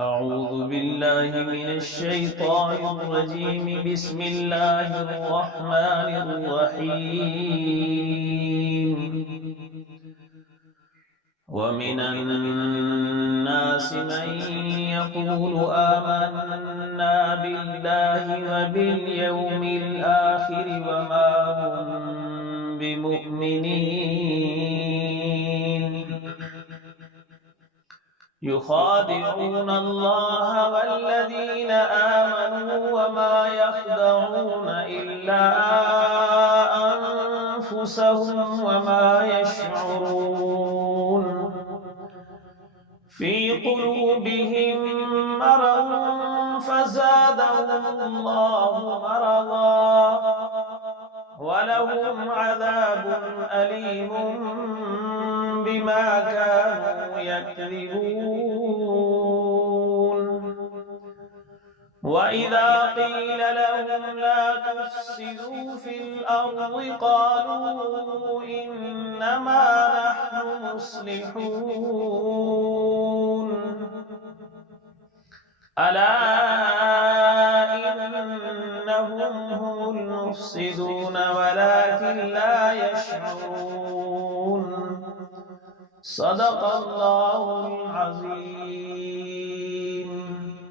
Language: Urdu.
أعوذ بالله من الشيطان الرجيم. بسم الله الرحمن الرحيم. ومن الناس من يقول آمنا بالله وباليوم الآخر وما هم بمؤمنين يخادعون الله والذين آمنوا وما يخدعون إلا أنفسهم وما يشعرون. في قلوبهم مرض فزادهم الله مرضا ولهم عذاب أليم بما كانوا يكذبون. وإذا قيل لهم لا تفسدوا في الأرض قالوا إنما نحن مصلحون. ألا إنهم هم المفسدون ولكن لا يشعرون. صدق الله العظيم.